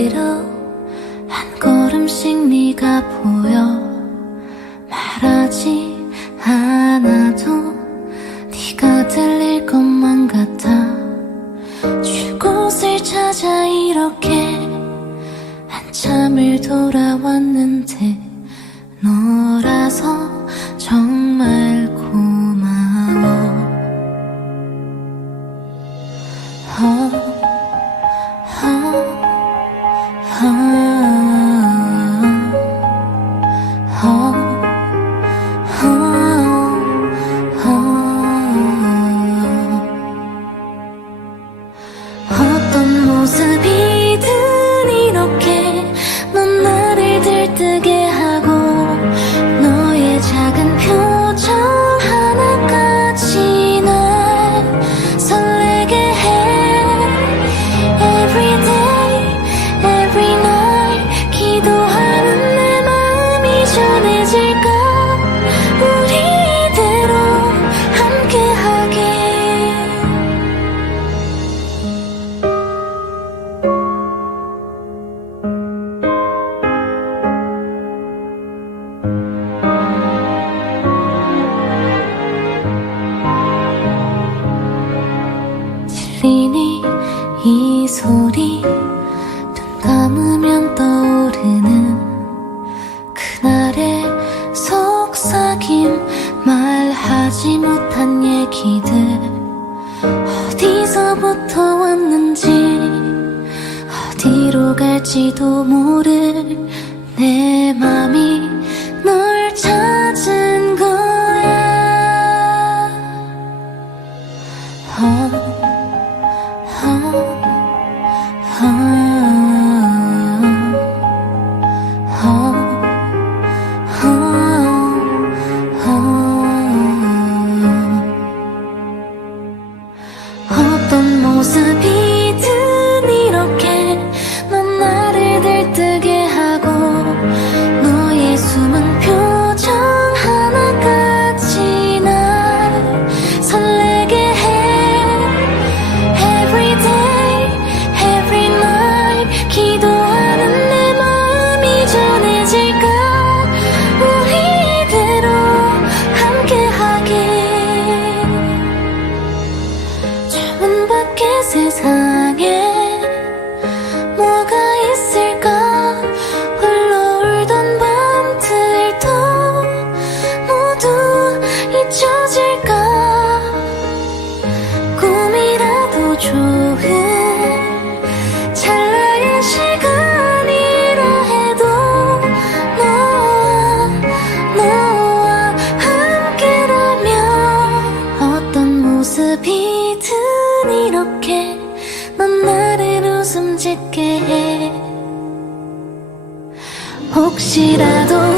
뒤로 한 걸음씩 네가 보여. 말하지 않아도 네가 들릴 것만 같아. 쉴 곳을 찾아 이렇게 한참을 돌아왔는데 너라서 정말 고마워. oh. to 어디서부터 왔는지 어디로 갈지도 모를 내 맘이 널 찾은 거야 oh, oh, oh. 세상. 넌 나를 웃음 짓게 해. 혹시라도